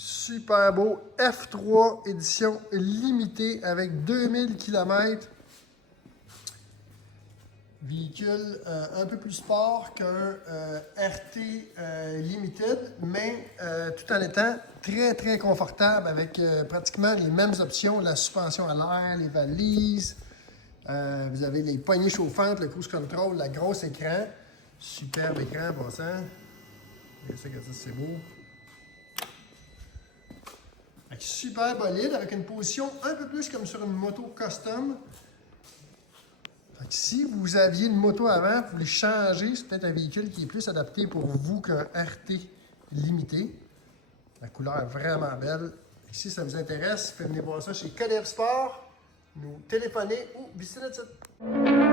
Super beau. F3 édition limitée avec 2000 km. Véhicule un peu plus sport qu'un RT Limited, mais tout en étant très très confortable avec pratiquement les mêmes options, la suspension à l'air, les valises, vous avez les poignées chauffantes, le cruise control, la grosse écran, superbe écran en passant, et ça c'est beau. Avec super bolide, avec une position un peu plus comme sur une moto custom. Si vous aviez une moto avant, vous voulez changer, c'est peut-être un véhicule qui est plus adapté pour vous qu'un RT limité. La couleur est vraiment belle. Si ça vous intéresse, venez voir ça chez Codev Sport, nous téléphoner ou visiter notre site.